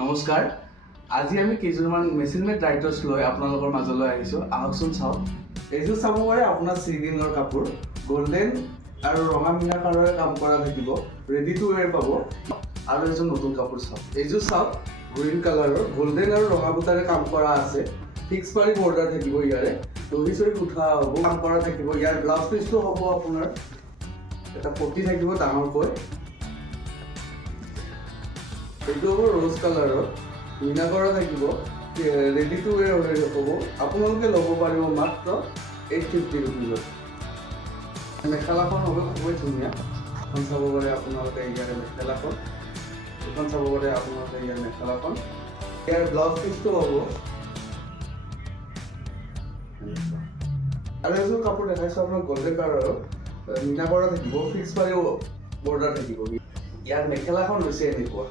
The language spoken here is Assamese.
নমস্কাৰ, আজি আমি কেইজনমান মেচিন মেড ৰাইটাৰ্ছ লৈ আপোনালোকৰ মাজলৈ আহিছোঁ। আহকচোন চাওক। এইযোৰ চাব পাৰে আপোনাৰ চিৰিঙৰ কাপোৰ, গল্ডেন আৰু ৰঙা মীনাকাৰেৰে কাম কৰা থাকিব, ৰেডি টু ৱেৰ পাব। আৰু এযোৰ নতুন কাপোৰ চাওক, এইযোৰ চাওক গ্ৰীণ কালাৰৰ গল্ডেন আৰু ৰঙা বুটাৰে কাম কৰা আছে। ফিক্স পাৰি বৰ্ডাৰ থাকিব, ইয়াৰে দহি চহি উঠা হ'ব, কাম কৰা থাকিব। ইয়াৰ ব্লাউজ পিচটো হ'ব আপোনাৰ এটা পটি থাকিব ডাঙৰকৈ। এইটো হ'ব ৰ'জ কালাৰৰ, মীনা কৰা থাকিব, ৰেডি টু ৱেৰ হ'ব। আপোনালোকে ল'ব পাৰিব মাত্ৰ 850 ৰুপিজত। মেখেলাখন হ'ব খুবেই ধুনীয়া। এখন চাব পাৰে আপোনালোকে ইয়াৰ মেখেলাখন, এখন চাব পাৰে আপোনালোকে ইয়াৰ মেখেলাখন। ইয়াৰ ব্লাউজ পিচটো হ'ব। আৰু এযোৰ কাপোৰ দেখাইছোঁ আপোনাক গল্ডেন কালাৰৰ, মীনা কৰা থাকিব, ফিক্স পাৰি বৰ্ডাৰ থাকিব। ইয়াৰ মেখেলাখন হৈছে এনেকুৱা।